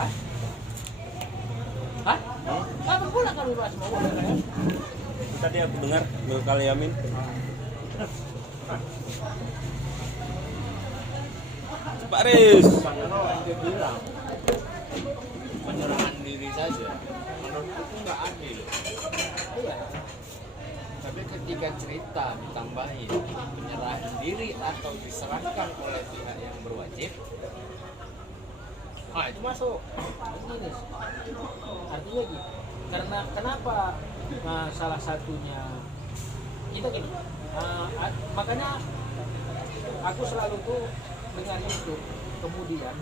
Hah? Hah? Kapan pula kalau bahas mau ya? Tadi aku dengar kali Yamin. Pak Riz. Dia bilang penyerahan diri saja menurutku itu nggak adil. Iya. Tapi ketika cerita ditambahin penyerahan diri atau diserahkan oleh pihak yang berwajib, Itu masuk. Gini, artinya gitu. Karena kenapa salah satunya kita gini. Makanya aku selalu tuh dengan itu kemudian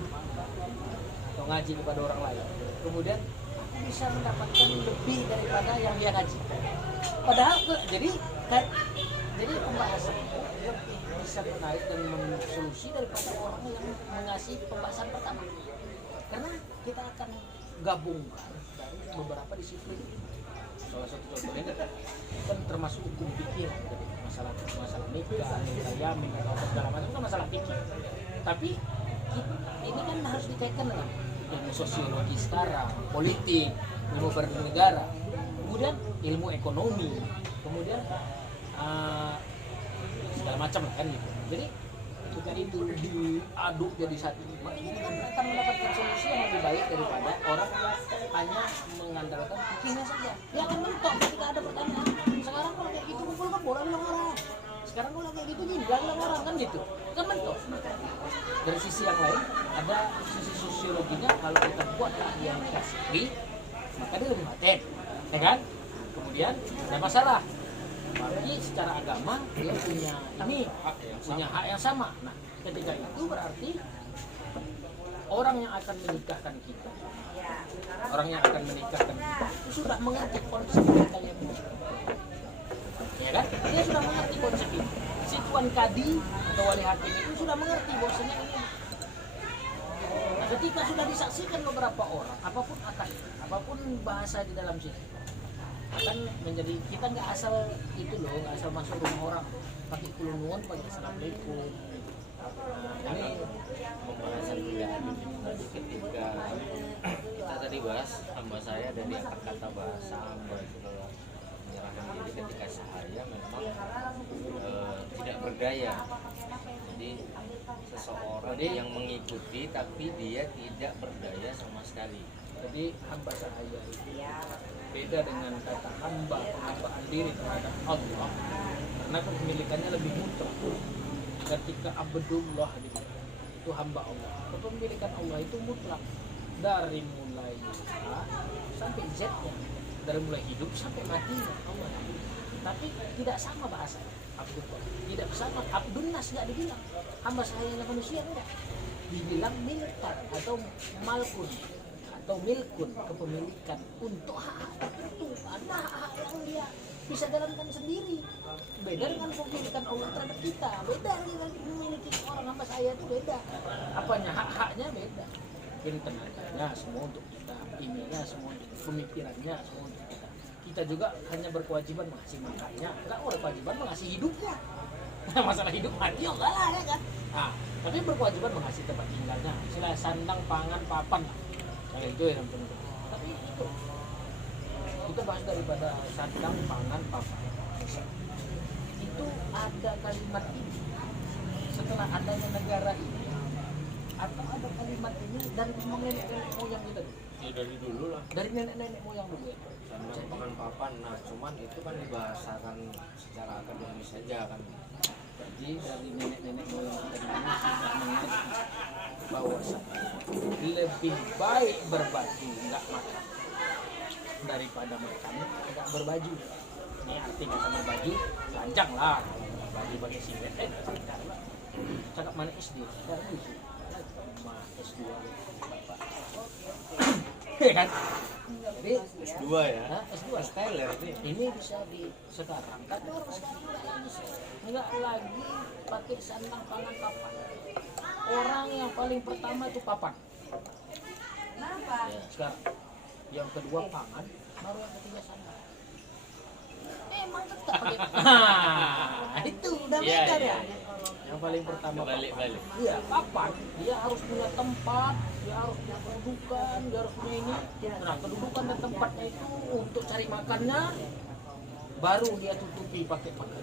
atau ngaji kepada orang lain. Kemudian aku bisa mendapatkan lebih daripada yang dia ngaji. Padahal jadi pembahasan itu lebih bisa menarik dan solusi daripada orang yang mengasih pembahasan pertama. Karena kita akan gabungkan dari beberapa disiplin. Salah satu contohnya kan termasuk hukum fikih, masalah nikah, yamin atau segala macam kan masalah fikih. Tapi ini kan harus dikaitkan dengan ilmu sosiologi sekarang, politik, ilmu bernegara, kemudian ilmu ekonomi, kemudian segala macam kan gitu. Jadi ketika itu diaduk jadi satu, ini kan akan mendapatkan solusi yang lebih baik daripada orang yang hanya mengandalkan fikihnya saja. Dia akan mentok ketika ada pertanyaan. Sekarang kalau kayak gitu kumpulkan bola bilang orang. Sekarang kalau kayak gitu bilang orang kan gitu. Kan mentok. Dari sisi yang lain ada sisi sosiologinya, kalau kita buat yang kasih, maka dia lebih maten, ya kan? Kemudian ada masalah. Tapi secara agama dia punya hak yang sama. Nah, ketika itu berarti orang yang akan menikahkan kita itu sudah mengerti konsep kita yang ya kan? Dia sudah mengerti konsep itu. Si Tuan Kadi atau Wali Hakim itu sudah mengerti bahwasanya ini. Nah, ketika sudah disaksikan beberapa orang, apapun bahasa di dalam situ, akan menjadi kita nggak asal masuk rumah orang pakai kulungan, pakai assalamualaikum. ini pembahasan tidak adil. Tadi ketika kita tadi bahas hamba saya dari akar kata bahasa hamba itu adalah menyerahkan diri ketika saya memang tidak berdaya. Jadi seseorang yang mengikuti tapi dia tidak berdaya sama sekali. Jadi hamba saya itu beda dengan kata hamba, penghambaan diri terhadap Allah, karena kepemilikannya lebih mutlak. Ketika Abdullah itu hamba Allah, kepemilikan Allah itu mutlak dari mulai A sampai Z-nya, dari mulai hidup sampai matinya Allah. Tapi tidak sama bahasa Abdullah, tidak sama. Abdunnas nggak dibilang, hamba saya yang manusia enggak, dibilang milkan atau malkun atau milkun, kepemilikan untuk hak tertentu. Ada hak yang dia bisa jalankan sendiri. Beda dengan kepemilikan Allah terhadap kita. Beda dengan memiliki orang hamba saya itu beda. Apanya, hak-haknya beda. Jadi tenaganya semua untuk kita, ininya semua untuk pemikirannya semua untuk kita. Kita juga hanya berkewajiban mengasih makannya, enggak berkewajiban mengasih hidupnya. Masalah hidup mati enggak lah ya kan. Nah, tapi berkewajiban mengasih tempat tinggalnya, istilah sandang, pangan, papan lah. Kayak itu yang penting. Tapi itu kita bahas daripada sandang, pangan, papan. Itu ada kalimat ini setelah adanya negara ini, atau ada kalimat ini dari nenek moyang kita dulu? Ya dari dulu lah. Dari nenek moyang dulu ya. Sandang, pangan, papan. Nah cuman itu kan dibahasakan secara akademis saja kan. Jadi dari nenek moyang kita dulu sudah mengerti bahwa lebih baik berbaju nggak makan daripada makan nggak berbaju. Ini arti kata berbaju, panjang lah. Baju pakai silet, cakap mana SD? Dari itu, S2, bapak. Ya kan? Jadi S2 ya. S2 Styler ini bisa di sekarang. Tapi orang sekarang nggak lagi pakai sandang, pangan, papan. Orang yang paling pertama itu papan. Ya, sekarang. Yang kedua pangan, baru yang ketiga sandang. Emang tetap pakai. Nah, itu udah beda ya. Yang paling pertama Balik-balik. iya, papan. Dia harus punya tempat, dia harus punya kedudukan, dia harus punya ini. Nah, kedudukan dan tempatnya itu untuk cari makannya, baru dia tutupi pakai pakan.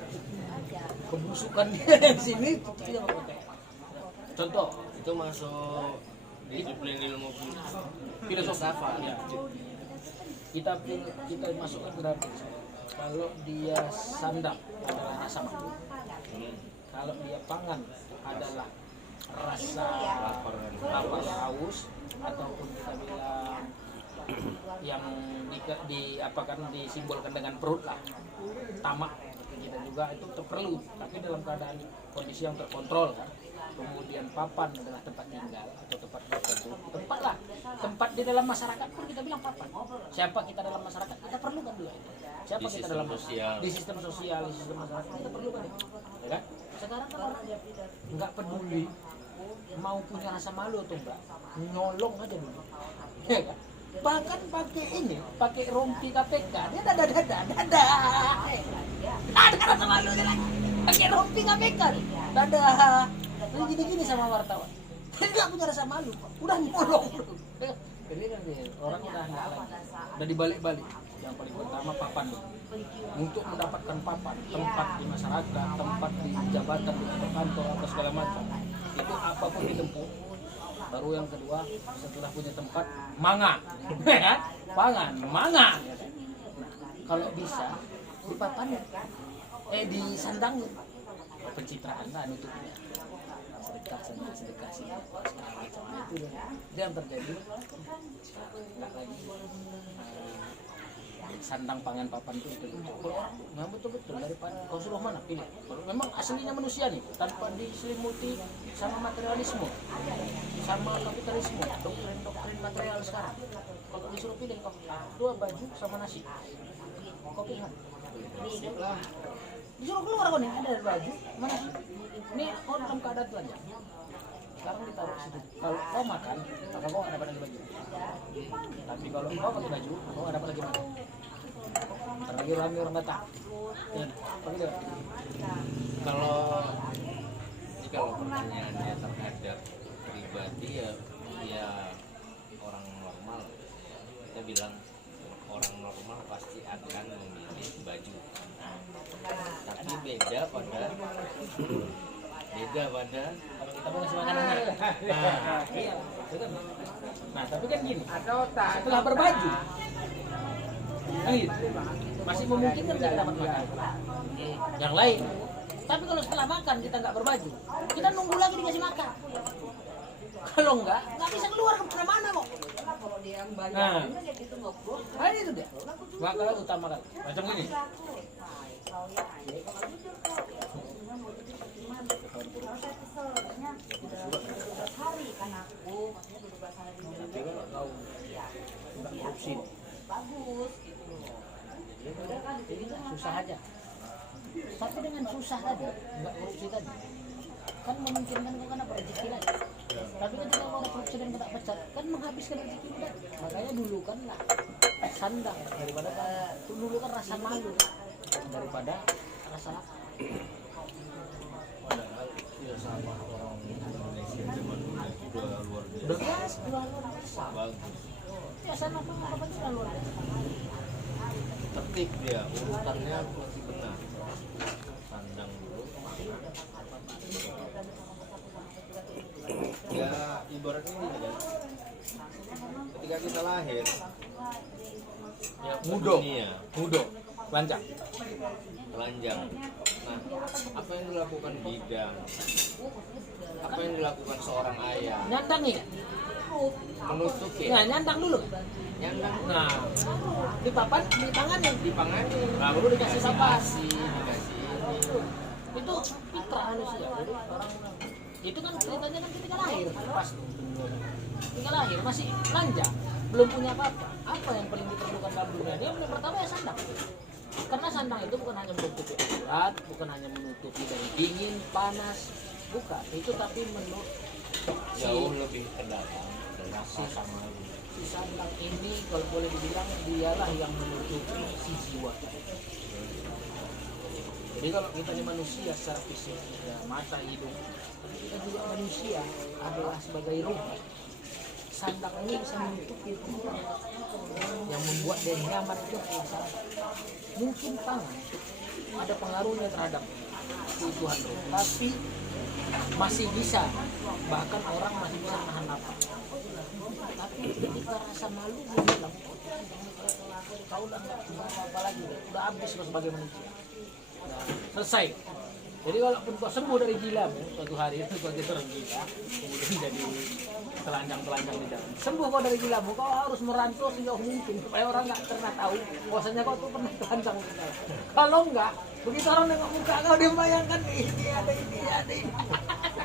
Kebusukan dia di sini, tutupi dia pakai. Contoh, Itu masuk disiplin ilmu filsafat. Ya. Kita masukkan ke dalam filsafat. Kalau dia sandang adalah rasa malu. Kalau dia pangan adalah rasa lapar haus, ataupun kita bilang yang disimbolkan dengan perut lah, tamak kita juga itu perlu, tapi dalam keadaan kondisi yang terkontrol kan. Kemudian papan adalah tempat tinggal atau tempat berteduh, tempat di dalam masyarakat pun kita bilang papan. Siapa kita dalam masyarakat, kita perlukan juga itu. Siapa Di kita sistem dalam sosial. di sistem sosial, di sistem masyarakat kita perlukan itu, ya kan? Sekarang kan orang nggak peduli mau punya rasa malu atau enggak, nyolong aja dulu, ya kan? Bahkan pakai rompi KPK, dia ada rasa malu dia lagi, pakai rompi KPK, dadah, gini sama wartawan, dia nggak punya rasa malu, udah nyolong, jadi kan orang udah nggak lagi, udah dibalik-balik. Yang paling pertama papan dulu. Untuk mendapatkan papan, tempat di masyarakat, tempat di jabatan, di kantor atau segala macam, itu apapun ditempuh. Baru yang kedua, setelah punya tempat, pangan, manga. Kalau bisa di papan, di sandang, pencitraan lah nutupnya. Sedekah sih, itu yang terjadi. Nggak lagi. Sandang pangan papan itu kalau orang memang betul-betul daripada kau suruh mana pilih. Kalau memang aslinya manusia nih tanpa diselimuti sama materialisme, sama kapitalisme, doktrin material sekarang. Kalau disuruh pilih kau 2 baju sama nasi, kau pilih mana? Disuruh keluar kau nih ada baju mana nasi. Ini kau dalam keadaan telanjang. Sekarang ditaruh situ. Kalau kau makan, maka kau dapat lagi baju. Tapi kalau kau pakai baju, kau dapat lagi makan. Terlagi rame orang datang. Ya, begitu. Kalau pertanyaannya terhadap pribadi ya orang normal, kita bilang orang normal pasti akan memilih baju. Tapi beda pada Kalau kita mau ngasih makanan. Iya. Nah, tapi kan gini. Setelah berbaju, masih memungkinkan kita dapat makan. Yang lain. Tapi kalau setelah makan kita nggak berbaju, kita nunggu lagi dikasih makan. Kalau nggak bisa keluar kemana-mana kok. Nah, itu dia. Maka utamakan. Macam ini. Tapi kalau kau nggak korupsi, jadi susah aja. Tapi dengan susah tadi, nggak korupsi tadi, kan memungkinkan kau kan dapat rezeki lagi. Tapi ketika kau korupsi dan tidak pecat, kan menghabiskan rezeki tadi. Makanya dulu kan lah sandang daripada dulu kan rasa malu daripada rasa padahal filsafat orang Indonesia zaman dulu itu udah luar udah biasa. luar biasa. Bagus. Ya sana apa sudah luar biasa. Tertib dia, urutannya masih benar. Sandang dulu. Ya ibaratnya ini aja. Ketika kita lahir, ya Mudo, dunia, lancar. telanjang. Nah, apa yang dilakukan bidang? Apa yang dilakukan seorang ayah? Nyandang ya? Menutupi. Nah, nyandang dulu. Nyandang. Nah, di papan, di tangannya. Dipangani. Baru dikasih sampah. Dikasih. Itu fitrah manusia. Jadi orang itu kan ceritanya kan ketika lahir pas ketika lahir masih lanjang, belum punya apa-apa. Apa yang paling diperlukan dalam dunia? Dia yang pertama ya sandang. Karena sandang itu bukan hanya menutupi aurat, bukan hanya menutupi dari dingin, panas, bukan. Itu tapi Jauh lebih ke dalam rasa sama si sandang ini kalau boleh dibilang dialah yang menutupi si jiwa. Jadi Jadi kalau kita ini manusia secara fisik, ya, mata, hidung, tapi kita juga manusia adalah sebagai ruh. Sandang ini bisa menutupi tempat yang membuat dia nyaman itu adalah sandang. Mungkin tangan ada pengaruhnya terhadap keutuhan ruh, tapi masih bisa, bahkan orang masih bisa nahan nafas. Tapi ketika rasa malu dia bilang, kau udah nggak apa-apa lagi, udah habis lo sebagai manusia. Nah, selesai. Jadi walaupun kau sembuh dari gilamu suatu hari itu kau jadi orang gila, kemudian jadi telanjang-telanjang di jalan. Sembuh kau dari gilamu, kau harus merantau sejauh mungkin supaya orang nggak pernah tahu bahwasanya kau tuh pernah telanjang di jalan. Kalau enggak, begitu orang nengok muka kau dia membayangkan ini ada ini ada ini.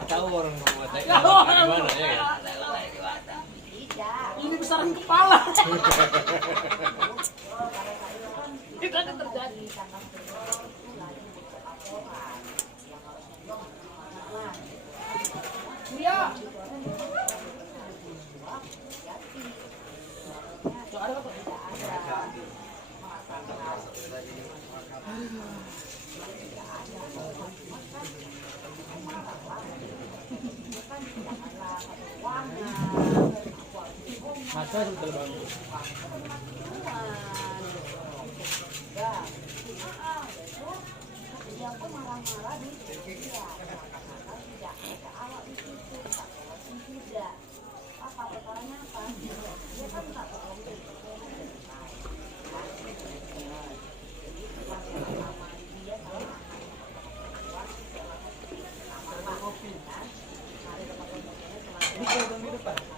Tahu orang mau buat Gimana ya? Ini besaran kepala. Itu akan terjadi. Iya. Ada apa? Masa sudah bangun. Ini kalau di depan.